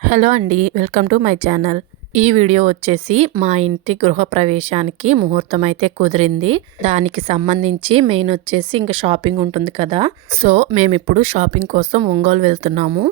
Hello అండి. Welcome to my channel. ఈ video వచ్చేసి మా ఇంటి గృహప్రవేశానికి ముహూర్తం అయితే కుదిరింది. దానికి సంబంధించి మెయిన్ వచ్చేసి ఇంకా షాపింగ్ ఉంటుంది కదా! సో, మేమిప్పుడు షాపింగ్ కోసం ఒంగోలు వెళ్తున్నాము.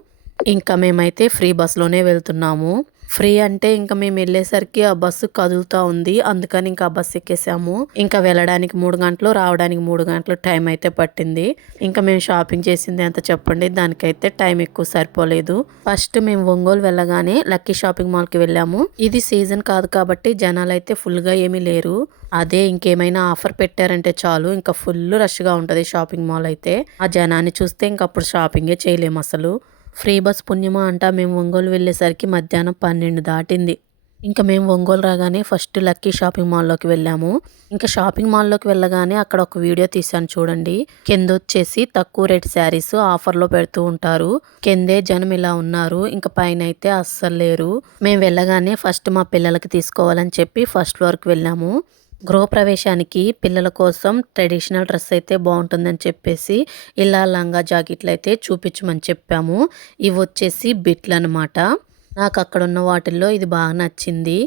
ఇంకా మేమైతే ఫ్రీ బస్‌లోనే వెళ్తున్నాము. ఫ్రీ అంటే ఇంకా మేము వెళ్ళేసరికి ఆ బస్సు కదులుతా ఉంది. అందుకని ఇంకా ఆ బస్సు ఎక్కేసాము. ఇంకా వెళ్ళడానికి 3 గంటలు, రావడానికి 3 గంటలు టైం అయితే పట్టింది. ఇంకా మేము షాపింగ్ చేసింది ఎంత చెప్పండి? దానికైతే టైం ఎక్కువ సరిపోలేదు. ఫస్ట్ మేము ఒంగోలు వెళ్ళగానే లక్కీ షాపింగ్ మాల్‌కి వెళ్ళాము. ఇది సీజన్ కాదు కాబట్టి జనాలైతే ఫుల్‌గా ఏమీ లేరు. అదే ఇంకేమైనా ఆఫర్ పెట్టారంటే చాలు ఇంకా ఫుల్ రష్‌గా ఉంటది షాపింగ్ మాల్ అయితే. ఆ జనాన్ని చూస్తే ఇంక అప్పుడు షాపింగే చేయలేము అసలు. ఫ్రీ బస్ పుణ్యమా అంట మేము ఒంగోలు వెళ్ళేసరికి మధ్యాహ్నం 12 దాటింది. ఇంకా మేము ఒంగోలు రాగానే ఫస్ట్ లక్కీ షాపింగ్ మాల్‌లోకి వెళ్ళాము. ఇంకా షాపింగ్ మాల్‌లోకి వెళ్ళగానే అక్కడ ఒక వీడియో తీశాను చూడండి. కిందొచ్చేసి తక్కువ రేట్ శారీస్ ఆఫర్‌లో పెడుతూ ఉంటారు. కిందే జనం ఇలా ఉన్నారు. ఇంకా పైనైతే అస్సలు లేరు. మేము వెళ్ళగానే ఫస్ట్ మా పిల్లలకి తీసుకోవాలని చెప్పి ఫస్ట్ ఫ్లోర్‌కి వెళ్ళాము. గృహప్రవేశానికి పిల్లల కోసం ట్రెడిషనల్ డ్రెస్ అయితే బాగుంటుందని చెప్పేసి ఇలా లంగా జాకెట్లు అయితే చూపించమని చెప్పాము. ఇవి వచ్చేసి బిట్లు అనమాట. నాకు అక్కడ ఉన్న వాటిల్లో ఇది బాగా నచ్చింది.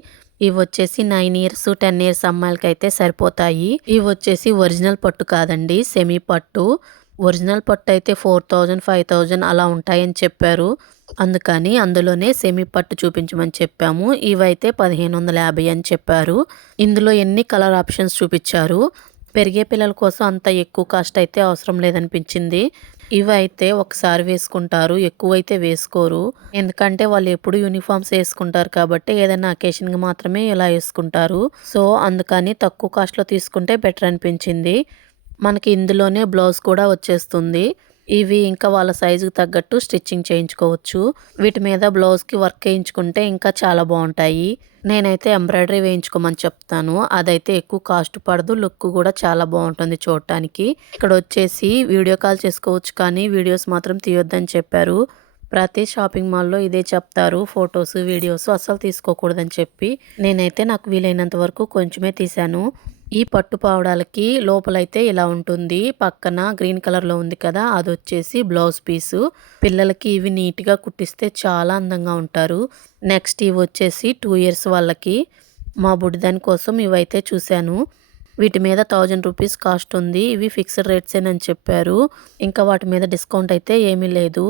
ఇవి వచ్చేసి 9 ఇయర్స్ 10 ఇయర్స్ అమ్మాయిలకైతే సరిపోతాయి. ఇవి వచ్చేసి ఒరిజినల్ పట్టు కాదండి, సెమీ పట్టు. ఒరిజినల్ పట్టు అయితే 4000 5000 అలా ఉంటాయని చెప్పారు. అందుకని అందులోనే సెమీ పట్టు చూపించమని చెప్పాము. ఇవైతే 1550 అని చెప్పారు. ఇందులో ఎన్ని కలర్ ఆప్షన్స్ చూపించారు. పెరిగే పిల్లల కోసం అంత ఎక్కువ కాస్ట్ అయితే అవసరం లేదనిపించింది. ఇవైతే ఒకసారి వేసుకుంటారు, ఎక్కువైతే వేసుకోరు. ఎందుకంటే వాళ్ళు ఎప్పుడు యూనిఫామ్స్ వేసుకుంటారు కాబట్టి ఏదైనా అకేషన్‌కి మాత్రమే ఇలా వేసుకుంటారు. సో, అందుకని తక్కువ కాస్ట్‌లో తీసుకుంటే బెటర్ అనిపించింది. మనకి ఇందులోనే బ్లౌజ్ కూడా వచ్చేస్తుంది. ఇవి ఇంకా వాళ్ళ సైజుకి తగ్గట్టు స్టిచ్చింగ్ చేయించుకోవచ్చు. వీటి మీద బ్లౌజ్‌కి వర్క్ ఏయించుకుంటే ఇంకా చాలా బావుంటాయి. నేనైతే ఎంబ్రాయిడరీ వేయించుకోమని చెప్తాను. అదైతే ఎక్కువ కాస్ట్ పడదు. లుక్ కూడా చాలా బావుంటుంది చూడటానికి. ఇక్కడొచ్చేసి వీడియో కాల్ చేసుకోవచ్చు కానీ వీడియోస్ మాత్రం తీయొద్దని చెప్పారు. ప్రతి షాపింగ్ మాల్‌లో ఇదే చెప్తారు. ఫోటోస్, వీడియోస్ అస్సలు తీసుకోకూడదని చెప్పి. నేనైతే నాకు వీలైనంత వరకు కొంచెమే తీశాను. ఈ పట్టు పావడాలకి లోపలైతే ఇలా ఉంటుంది. పక్కన గ్రీన్ కలర్‌లో ఉంది కదా! అదొచ్చేసి బ్లౌజ్ పీసు. పిల్లలకి ఇవి నీట్‌గా కుట్టిస్తే చాలా అందంగా ఉంటారు. నెక్స్ట్ ఇవొచ్చేసి 2 ఇయర్స్ వాళ్ళకి. మా బుడ్డిదాని కోసం ఇవైతే చూశాను. వీటి మీద 1000 రూపీస్ కాస్ట్ ఉంది. ఇవి ఫిక్స్డ్ రేట్సేనని చెప్పారు. ఇంకా వాటి మీద డిస్కౌంట్ అయితే ఏమీ లేదు.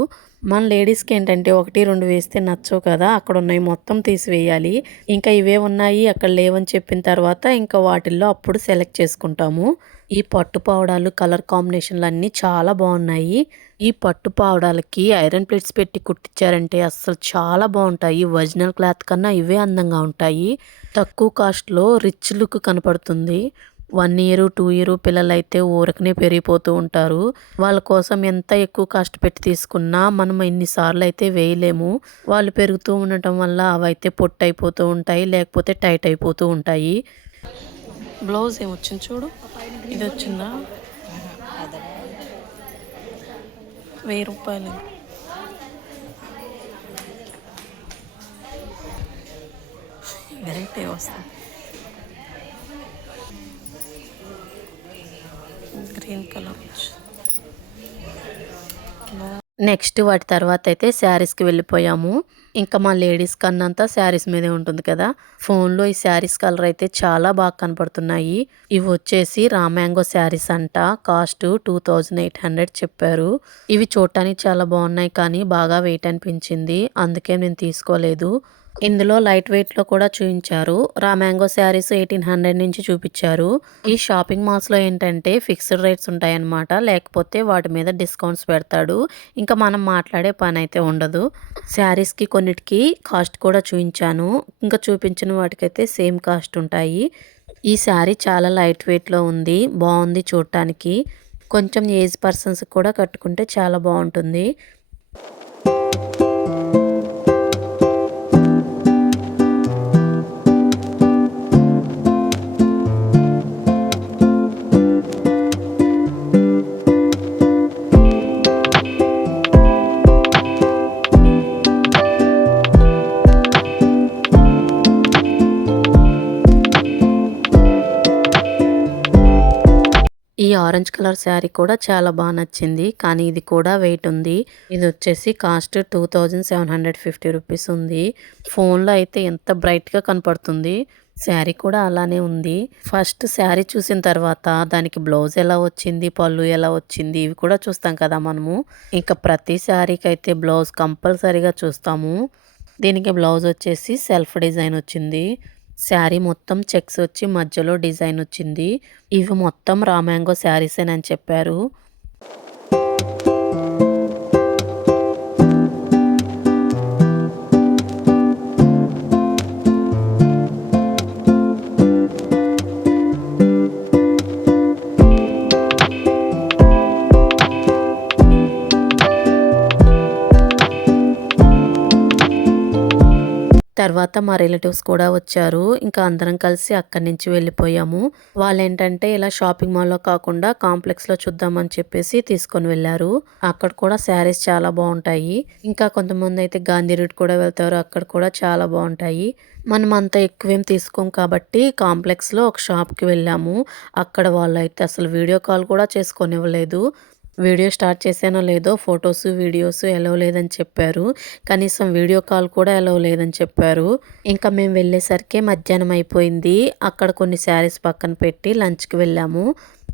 మన లేడీస్‌కి ఏంటంటే 1, 2 వేస్తే నచ్చవు కదా! అక్కడున్నయి మొత్తం తీసివేయాలి. ఇంకా ఇవే ఉన్నాయి, అక్కడ లేవని చెప్పిన తర్వాత ఇంకా వాటిల్లో అప్పుడు సెలెక్ట్ చేసుకుంటాము. ఈ పట్టు పావడాలు కలర్ కాంబినేషన్‌లన్నీ చాలా బావున్నాయి. ఈ పట్టు పావడాలకి ఐరన్ ప్లేట్స్ పెట్టి కుట్టించారంటే అస్సలు చాలా బావుంటాయి. ఒరిజినల్ క్లాత్ కన్నా ఇవే అందంగా ఉంటాయి. తక్కువ కాస్ట్‌లో రిచ్ లుక్ కనపడుతుంది. 1 ఇయర్, 2 ఇయర్ పిల్లలైతే ఊరకనే పెరిగిపోతూ ఉంటారు. వాళ్ళ కోసం ఎంత ఎక్కువ కాస్ట్ పెట్టి తీసుకున్నా మనం ఇన్ని సార్లు అయితే వేయలేము. వాళ్ళు పెరుగుతూ ఉండటం వల్ల అవైతే పొట్టయిపోతూ ఉంటాయి. లేకపోతే టైట్ అయిపోతూ ఉంటాయి. బ్లౌజ్ ఏమొచ్చింది చూడు. ఇదొచ్చిందా? రూ. 1000. వెరైటీ వస్తుంది. గ్రీన్ కలర్ నెక్స్ట్ వాటి తర్వాత అయితే శారీస్‌కి వెళ్ళిపోయాము. ఇంకా మా లేడీస్ కన్నంతా శారీస్ మీదే ఉంటుంది కదా! ఫోన్‌లో ఈ శారీస్ కలర్ అయితే చాలా బాగా కనపడుతున్నాయి. ఇవి వచ్చేసి రా మ్యాంగో శారీస్ అంట. కాస్ట్ 2800 చెప్పారు. ఇవి చూడటానికి చాలా బాగున్నాయి కానీ బాగా వెయిట్ అనిపించింది. అందుకే నేను తీసుకోలేదు. ఇందులో లైట్ వెయిట్‌లో కూడా చూయించారు. రా మ్యాంగో శారీస్ 1800 నుంచి చూపిచ్చారు. ఈ షాపింగ్ మాల్స్‌లో ఏంటంటే ఫిక్స్డ్ రేట్స్ ఉంటాయన్నమాట. లేకపోతే వాటి మీద డిస్కౌంట్స్ పెడతాడు. ఇంకా మనం మాట్లాడే పనైతే ఉండదు. శారీస్‌కి కొన్నిటికి కాస్ట్ కూడా చూయించాను. ఇంకా చూపించిన వాటికైతే సేమ్ కాస్ట్ ఉంటాయి. ఈ శారీ చాలా లైట్ వెయిట్‌లో ఉంది. బావుంది చూడటానికి. కొంచెం ఏజ్ పర్సన్స్‌కి కూడా కట్టుకుంటే చాలా బావుంటుంది. ఈ ఆరెంజ్ కలర్ శారీ కూడా చాలా బాగా నచ్చింది. కానీ ఇది కూడా వెయిట్ ఉంది. ఇది వచ్చేసి కాస్ట్ 2750 రూపీస్ ఉంది. ఫోన్లో అయితే ఎంత బ్రైట్గా కనపడుతుంది. శారీ కూడా అలానే ఉంది. ఫస్ట్ శారీ చూసిన తర్వాత దానికి బ్లౌజ్ ఎలా వచ్చింది, పళ్ళు ఎలా వచ్చింది ఇవి కూడా చూస్తాం కదా మనము. ఇంకా ప్రతి శారీకి అయితే బ్లౌజ్ కంపల్సరీగా చూస్తాము. దీనికి బ్లౌజ్ వచ్చేసి సెల్ఫ్ డిజైన్ వచ్చింది. శారీ మొత్తం చెక్స్ వచ్చి మధ్యలో డిజైన్ వచ్చింది. ఇవి మొత్తం రా మ్యాంగో శారీసేనని చెప్పారు. తర్వాత మా రిలేటివ్స్ కూడా వచ్చారు. ఇంకా అందరం కలిసి అక్కడి నుంచి వెళ్ళిపోయాము. వాళ్ళేంటంటే ఇలా షాపింగ్ మాల్‌లో కాకుండా కాంప్లెక్స్‌లో చూద్దామని చెప్పేసి తీసుకొని వెళ్లారు. అక్కడ కూడా శారీస్ చాలా బావుంటాయి. ఇంకా కొంతమందయితే గాంధీ రూట్ కూడా వెళ్తారు. అక్కడ కూడా చాలా బావుంటాయి. మనం అంత ఎక్కువేం తీసుకోం కాబట్టి కాంప్లెక్స్‌లో ఒక షాప్‌కి వెళ్ళాము. అక్కడ వాళ్ళైతే అసలు వీడియో కాల్ కూడా చేసుకోనివ్వలేదు. వీడియో స్టార్ట్ చేశానో లేదో ఫొటోస్, వీడియోస్ ఎలౌ లేదని చెప్పారు. కనీసం వీడియో కాల్ కూడా ఎలౌ లేదని చెప్పారు. ఇంకా మేము వెళ్ళేసరికి మధ్యాహ్నం అయిపోయింది. అక్కడ కొన్ని శారీస్ పక్కన పెట్టి లంచ్‌కి వెళ్ళాము.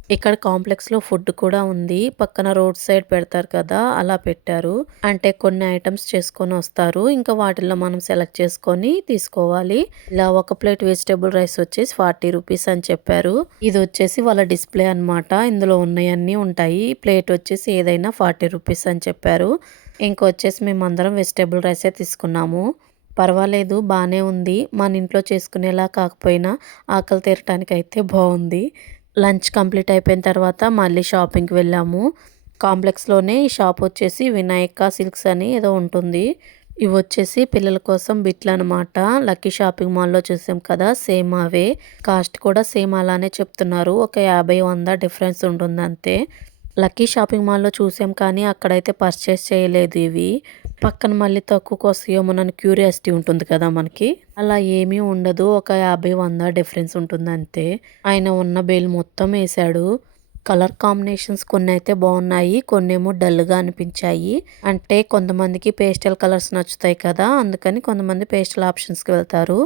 ఇక్కడ కాంప్లెక్స్‌లో ఫుడ్ కూడా ఉంది. పక్కన రోడ్ సైడ్ పెడతారు కదా! అలా పెట్టారు. అంటే కొన్ని ఐటెమ్స్ చేసుకొని వస్తారు. ఇంకా వాటిల్లో మనం సెలెక్ట్ చేసుకొని తీసుకోవాలి. ఇలా ఒక ప్లేట్ వెజిటబుల్ రైస్ వచ్చేసి 40 రూపీస్ అని చెప్పారు. ఇది వచ్చేసి వాళ్ళ డిస్‌ప్లే అనమాట. ఇందులో ఉన్నయన్నీ ఉంటాయి. ప్లేట్ వచ్చేసి ఏదైనా 40 రూపీస్ అని చెప్పారు. ఇంకొచ్చేసి మేమందరం వెజిటబుల్ రైసే తీసుకున్నాము. పర్వాలేదు బానే ఉంది. మన ఇంట్లో చేసుకునేలా కాకపోయినా ఆకలి తీరటానికైతే బావుంది. లంచ్ కంప్లీట్ అయిపోయిన తర్వాత మళ్ళీ షాపింగ్‌కి వెళ్ళాము. కాంప్లెక్స్‌లోనే ఈ షాప్ వచ్చేసి వినాయక సిల్క్స్ అని ఏదో ఉంటుంది. ఇవొచ్చేసి పిల్లల కోసం బిట్లనమాట. లక్కీ షాపింగ్ మాల్‌లో చూసాం కదా! సేమ్ అవే. కాస్ట్ కూడా సేమ్ అలానే చెప్తున్నారు. ఒక 50, 100 డిఫరెన్స్ ఉంటుందంతే. లక్కీ షాపింగ్ మాల్‌లో చూసాం కానీ అక్కడైతే పర్చేస్ చేయలేదు ఇవి. పక్కన మళ్ళీ తక్కువకొస్తాయేమోనని క్యూరియాసిటీ ఉంటుంది కదా మనకి. అలా ఏమీ ఉండదు. ఒక 50, 100 డిఫరెన్స్ ఉంటుందంతే. ఆయన ఉన్న బిల్ మొత్తం ఏసాడు. కలర్ కాంబినేషన్స్ కొన్నైతే బావున్నాయి. కొన్నేమో డల్‌గా అనిపించాయి. అంటే కొంతమందికి పేస్టల్ కలర్స్ నచ్చుతాయి కదా! అందుకని కొంతమంది పేస్టల్ ఆప్షన్స్‌కి వెళ్తారు.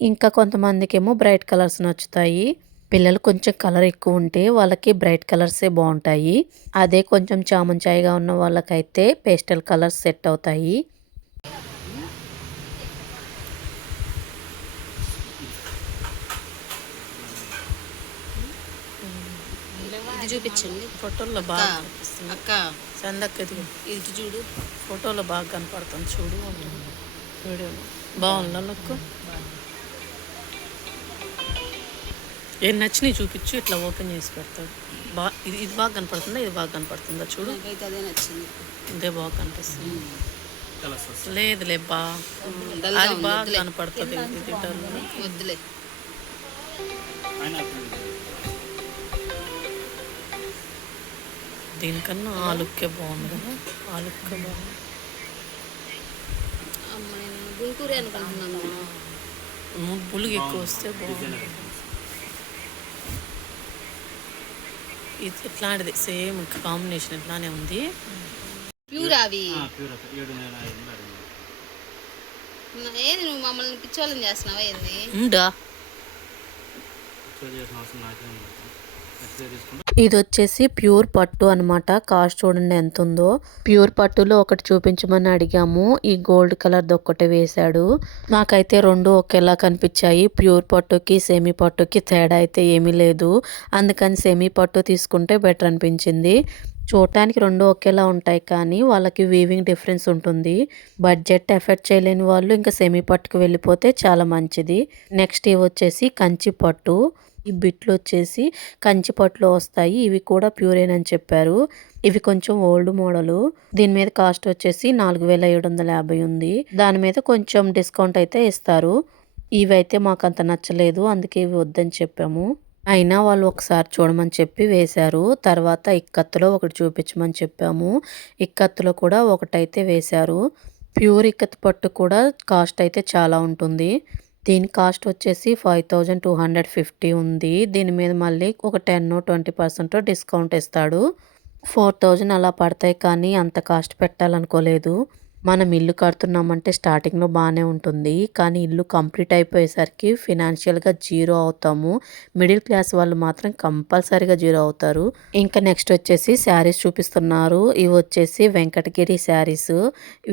ఇంకా కొంతమందికేమో బ్రైట్ కలర్స్ నచ్చుతాయి. పిల్లలు కొంచెం కలర్ ఎక్కువ ఉంటే వాళ్ళకి బ్రైట్ కలర్సే బావుంటాయి. అదే కొంచెం చామంచాయిగా ఉన్న వాళ్ళకైతే పేస్టల్ కలర్స్ సెట్ అవుతాయి. ఇది చూపించండి. ఫోటోలో అక్క బాగా కనిపిస్తుంది. అక్క సందక్క ఇదిగో ఇది చూడు. ఫోటోలో బాగా కనపడుతుంది చూడు అంటుంది. వీడియోలో బాగుందా లుక్? ఏం నచ్చినాయి చూపించు ఇట్లా ఓపెన్ చేసి పెడతాడు. ఇది ఇది బాగా కనపడుతుందా ఇది బాగా కనపడుతుందా చూడు. నాకైతే అదే నచ్చింది. ఇదే బాగా కనిపిస్తుంది. లేదులే బా డల్గా అది ఉంది, బాగా వద్దులే. కనపడుతుంది ఇది డల్. వద్దులే. దీనికన్నా ఆ లుక్కే బాగుంది కదా ఆ లుక్కే బాగుంది. అమ్మ నేను గుంటూరే అనుకుంటున్నాను. బులుగు ఎక్కువ వస్తే బాగుంది. ఇది ఇట్లాంటిది సేమ్ కాంబినేషన్ ఇట్లానే ఉంది. ప్యూర్ అవి ఏది నువ్వు మమ్మల్ని పిచ్చోళ్ళని చేస్తున్నావా ఏంది? ఉందా ఇది వచ్చేసి ప్యూర్ పట్టు అనమాట. కాస్ట్ చూడండి ఎంత ఉందో. ప్యూర్ పట్టులో ఒకటి చూపించమని అడిగాము. ఈ గోల్డ్ కలర్ది ఒక్కటే వేశాడు. నాకైతే రెండు ఒకేలా కనిపించాయి. ప్యూర్ పట్టుకి సెమీ పట్టుకి తేడా అయితే ఏమీ లేదు. అందుకని సెమీ పట్టు తీసుకుంటే బెటర్ అనిపించింది. చూడటానికి రెండు ఒకేలా ఉంటాయి కానీ వాళ్ళకి వీవింగ్ డిఫరెన్స్ ఉంటుంది. బడ్జెట్ ఎఫెక్ట్ చేయలేని వాళ్ళు ఇంకా సెమీ పట్టుకు వెళ్ళిపోతే చాలా మంచిది. నెక్స్ట్ ఇవి వచ్చేసి కంచి పట్టు. ఈ బిట్లు వచ్చేసి కంచి పట్టులో వస్తాయి. ఇవి కూడా ప్యూరేనని చెప్పారు. ఇవి కొంచెం ఓల్డ్ మోడలు. దీని మీద కాస్ట్ వచ్చేసి 4750 ఉంది. దాని మీద కొంచెం డిస్కౌంట్ అయితే ఇస్తారు. ఇవైతే మాకు అంత నచ్చలేదు. అందుకే ఇవి వద్దని చెప్పాము. అయినా వాళ్ళు ఒకసారి చూడమని చెప్పి వేశారు. తర్వాత ఇక్కత్తులో ఒకటి చూపించమని చెప్పాము. ఇక్కత్తులో కూడా ఒకటైతే వేశారు. ప్యూర్ ఇక్కత్ పట్టు కూడా కాస్ట్ అయితే చాలా ఉంటుంది. దీని కాస్ట్ వచ్చేసి 5250 ఉంది. దీని మీద మళ్ళీ ఒక 10-20% డిస్కౌంట్ ఇస్తాడు. 4000 అలా పడతాయి, కానీ అంత కాస్ట్ పెట్టాలనుకోలేదు. మనం ఇల్లు కడుతున్నామంటే స్టార్టింగ్‌లో బానే ఉంటుంది. కానీ ఇల్లు కంప్లీట్ అయిపోయేసరికి ఫినాన్షియల్‌గా జీరో అవుతాము. మిడిల్ క్లాస్ వాళ్ళు మాత్రం కంపల్సరీగా జీరో అవుతారు. ఇంకా నెక్స్ట్ వచ్చేసి శారీస్ చూపిస్తున్నారు. ఇవి వచ్చేసి వెంకటగిరి శారీస్.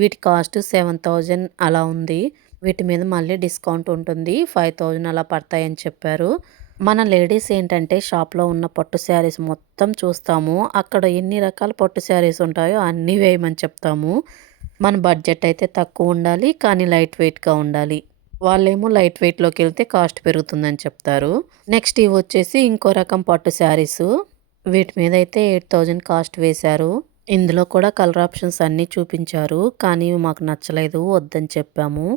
వీటి కాస్ట్ 7000 అలా ఉంది. వీటి మీద మళ్ళీ డిస్కౌంట్ ఉంటుంది. 5000 అలా పడతాయని చెప్పారు. మన లేడీస్ ఏంటంటే షాప్‌లో ఉన్న పట్టు శారీస్ మొత్తం చూస్తాము. అక్కడ ఎన్ని రకాల పట్టు శారీస్ ఉంటాయో అన్నీ వేయమని చెప్తాము. మన బడ్జెట్ అయితే తక్కువ ఉండాలి, కానీ లైట్ వెయిట్‌గా ఉండాలి. వాళ్ళేమో లైట్ వెయిట్‌లోకెళ్తే కాస్ట్ పెరుగుతుందని చెప్తారు. నెక్స్ట్ ఇవి వచ్చేసి ఇంకో రకం పట్టు శారీస్. వీటి మీద అయితే 8000 కాస్ట్ వేశారు. ఇందులో కూడా కలర్ ఆప్షన్స్ అన్నీ చూపించారు. కానీ ఇవి మాకు నచ్చలేదు, వద్దని చెప్పాము.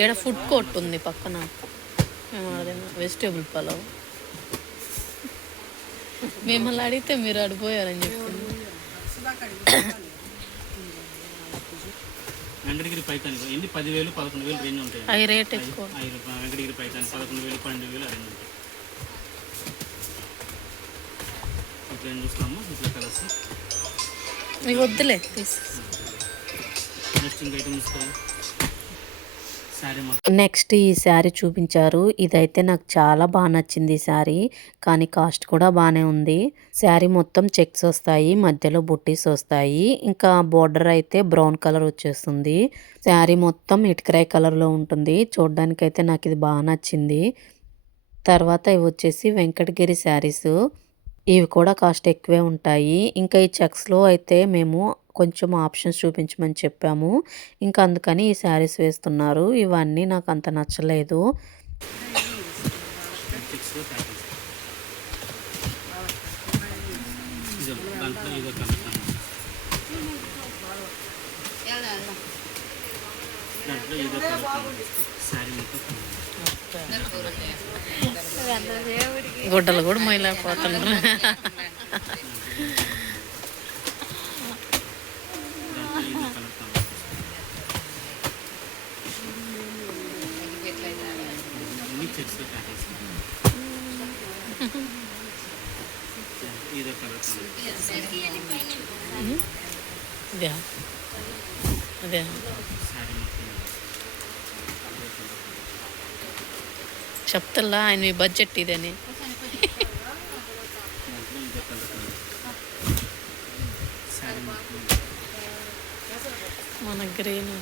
ఈడ ఫుడ్ కోర్ట్ ఉంది పక్కన. వెజిటేబుల్ పలావ్. మిమ్మల్ని అడిగితే మీరు అడిపోయారని చెప్పింది. వెంకటగిరి పైతాని ఎన్ని 10,000 11,000 రేంజ్ ఉంటాయి. అవి రేట్ ఎక్కువ. వెంకటగిరి పైతాని 11,000 12,000 రేంజ్ ఉంటాయి. ఇప్పుడు ఏం చూస్తాము ఇట్లా కలర్స్. ఇవి వద్దులే తీసి. నెక్స్ట్ ఇంకా ఐటమ్ తీసుకోవాలి. నెక్స్ట్ ఈ శారీ చూపించారు. ఇదైతే నాకు చాలా బాగా నచ్చింది ఈ శారీ, కానీ కాస్ట్ కూడా బాగానే ఉంది. శారీ మొత్తం చెక్స్ వస్తాయి, మధ్యలో బుట్టీస్ వస్తాయి. ఇంకా బోర్డర్ అయితే బ్రౌన్ కలర్ వచ్చేస్తుంది. శారీ మొత్తం ఇటుకరాయి కలర్లో ఉంటుంది. చూడ్డానికైతే నాకు ఇది బాగా నచ్చింది. తర్వాత ఇవి వచ్చేసి వెంకటగిరి శారీస్. ఇవి కూడా కాస్ట్ ఎక్కువే ఉంటాయి. ఇంకా ఈ చెక్స్లో అయితే మేము కొంచెం ఆప్షన్స్ చూపించమని చెప్పాము. ఇంకా అందుకని ఈ శారీస్ వేస్తున్నారు. ఇవన్నీ నాకు అంత నచ్చలేదు. గుడ్డలు కూడా మైలేకపోతున్నారు. అదే చెప్తల్లా ఆయన మీ బడ్జెట్ ఇదని. మన గ్రీన్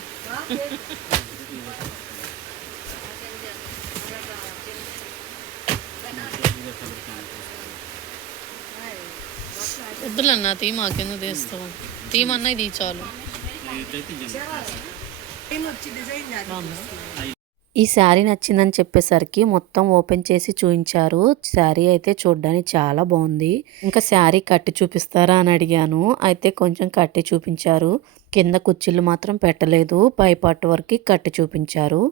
వద్దులన్నా తీ, మాకెందుకు తీస్తావు? తీమన్నా ఇది చాలు. ఈ శారీ నచ్చిందని చెప్పేసరికి మొత్తం ఓపెన్ చేసి చూపించారు. శారీ అయితే చూడ్డానికి చాలా బాగుంది. ఇంకా శారీ కట్టి చూపిస్తారా అని అడిగాను. అయితే కొంచెం కట్టి చూపించారు. కింద కుచ్చిళ్ళు మాత్రం పెట్టలేదు. పై పట్టు వరకు కట్టి చూపించారు.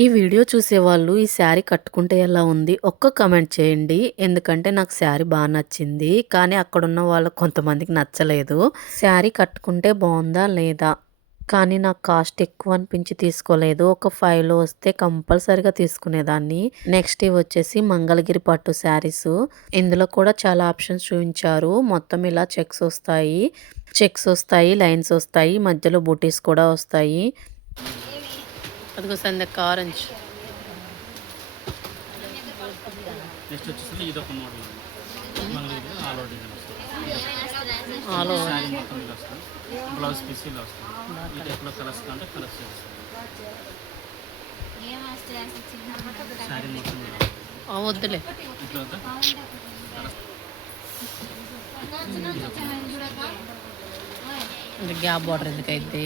ఈ వీడియో చూసేవాళ్ళు ఈ శారీ కట్టుకుంటే ఎలా ఉంది ఒక్క కమెంట్ చేయండి. ఎందుకంటే నాకు శారీ బాగా నచ్చింది. కానీ అక్కడున్న వాళ్ళకి కొంతమందికి నచ్చలేదు. శారీ కట్టుకుంటే బాగుందా లేదా? కానీ నాకు కాస్ట్ ఎక్కువ అనిపించి తీసుకోలేదు. ఒక 5లో వస్తే కంపల్సరీగా తీసుకునేదాన్ని. నెక్స్ట్ ఇవి వచ్చేసి మంగళగిరి పట్టు శారీస్. ఇందులో కూడా చాలా ఆప్షన్స్ చూపించారు. మొత్తం ఇలా చెక్స్ వస్తాయి, లైన్స్ వస్తాయి, మధ్యలో బూటీస్ కూడా వస్తాయి. అదిగో సందక్క ఆరెంజ్. నెక్స్ట్ వచ్చేసి ఇది ఒక మోడల్ మనకి ఆల్ ఓవర్ డిజైన్ వస్తుంది. ఆల్ ఓవర్ శారీ మొత్తం ఇలా వస్తుంది. బ్లౌజ్ పీస్ ఇలా వస్తుంది. ఈ టైప్లో కలర్స్ కంటే కలర్స్ చేస్తాం. శారీ మొత్తం ఇలా వస్తుంది. వద్దులే. ఇట్లా వద్దా? అంటే గ్యాప్ బార్డర్ ఎందుకైతే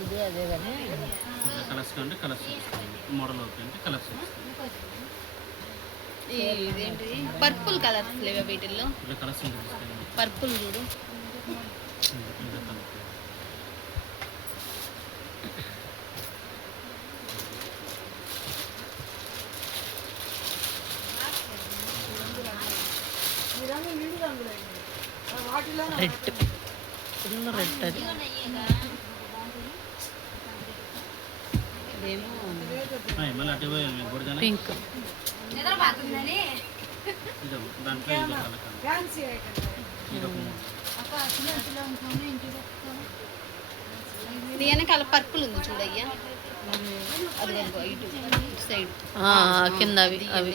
ఇట్లా కలర్స్ కంటే కలర్స్ చేస్తాం. మోడల్ ఓకే అంటే కలర్స్ చేస్తాం. ఇదేంటి పర్పుల్ కలర్ లేవా వీటిల్లో? ఇట్లా కలర్స్ ఉంటుంది. పర్పుల్ చూడు. ఇట్లా కలర్ రెడ్, ఫుల్ రెడ్. అది ఇదేమో మళ్ళీ అటు బొడిదాన పింక్. ఇదో దాంట్లో ఇదో కలర్ ఇది ఒక మోడల్. ఇది వెనకాల పర్పుల్ ఉంది చూడయ్యా. అది ఇటు సైడ్ కింద అవి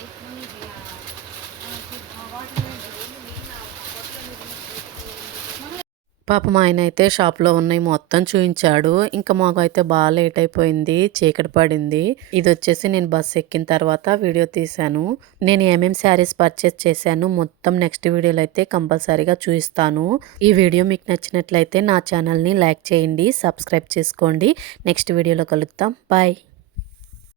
పాపం ఆయన అయితే షాప్లో ఉన్నాయి మొత్తం చూపించాడు. ఇంకా మాకు అయితే బాగా లేట్ అయిపోయింది, చీకటి పడింది. ఇది వచ్చేసి నేను బస్సు ఎక్కిన తర్వాత వీడియో తీశాను. నేను ఏమేమి శారీస్ పర్చేస్ చేశాను మొత్తం నెక్స్ట్ వీడియోలో అయితే కంపల్సరీగా చూపిస్తాను. ఈ వీడియో మీకు నచ్చినట్లయితే నా ఛానల్ని లైక్ చేయండి, సబ్స్క్రైబ్ చేసుకోండి. నెక్స్ట్ వీడియోలో కలుద్దాం. బాయ్.